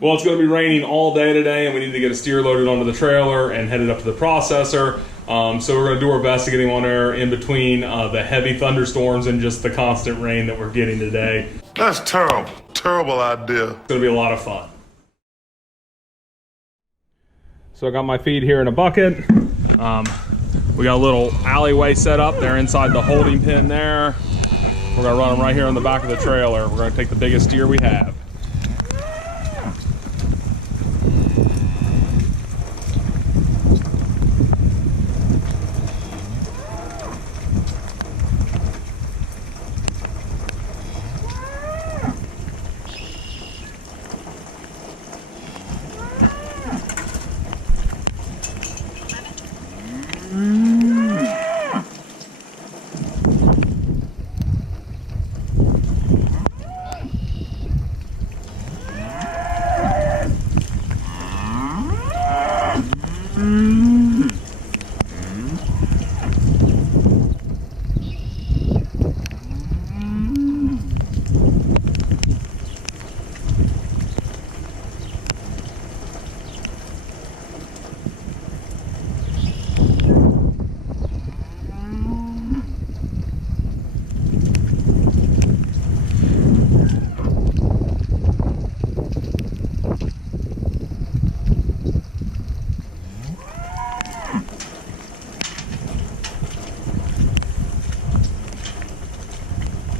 Well, it's going to be raining all day today, and we need to get a steer loaded onto the trailer and headed up to the processor. So we're going to do our best to get him on there in between the heavy thunderstorms and just the constant rain that we're getting today. That's terrible. Terrible idea. It's going to be a lot of fun. So I got my feed here in a bucket. We got a little alleyway set up there inside the holding pen there. We're going to run them right here on the back of the trailer. We're going to take the biggest steer we have.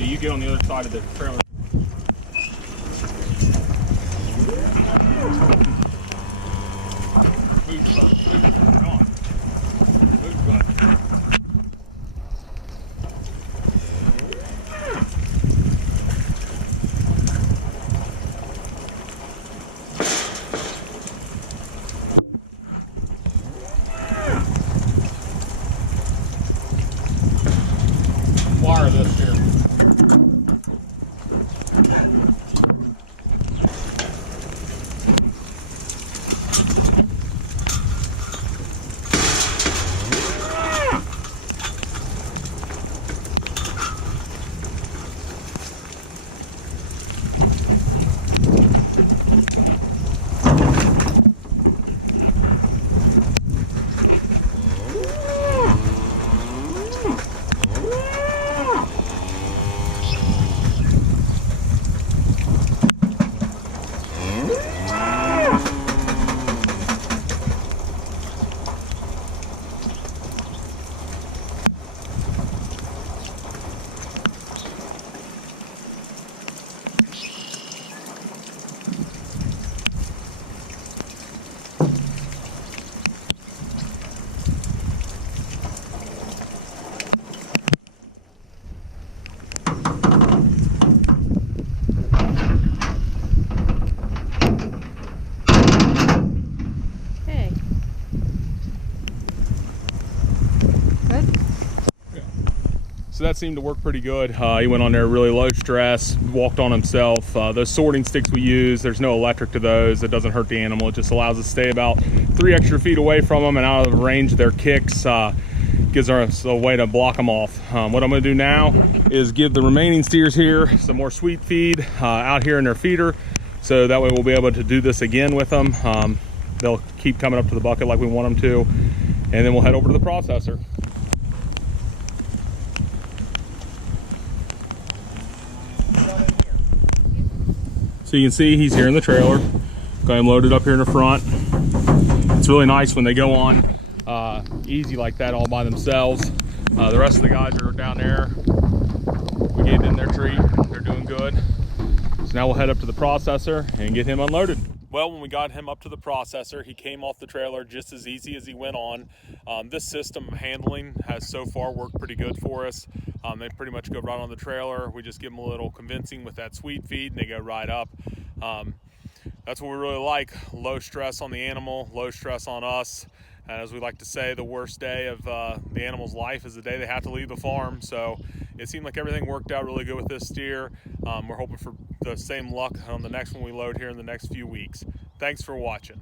You get on the other side of the trailer. Move your butt. Move your butt. Come on. Move your butt. Wire this here. So that seemed to work pretty good. He went on there really low stress, walked on himself. Those sorting sticks we use, there's no electric to those. It doesn't hurt the animal. It just allows us to stay about 3 extra feet away from them and out of the range of their kicks. Gives us a way to block them off. What I'm gonna do now is give the remaining steers here some more sweet feed out here in their feeder. So that way we'll be able to do this again with them. They'll keep coming up to the bucket like we want them to. And then we'll head over to the processor. So you can see he's here in the trailer. Got him loaded up here in the front. It's really nice when they go on easy like that all by themselves. The rest of the guys are down there. We gave them their treat. They're doing good. So now we'll head up to the processor and get him unloaded. Well, when we got him up to the processor, he came off the trailer just as easy as he went on. This system of handling has so far worked pretty good for us. They pretty much go right on the trailer. We just give them a little convincing with that sweet feed and they go right up. That's what we really like. Low stress on the animal, low stress on us. And as we like to say, the worst day of the animal's life is the day they have to leave the farm. So it seemed like everything worked out really good with this steer. We're hoping for the same luck on the next one we load here in the next few weeks. Thanks for watching.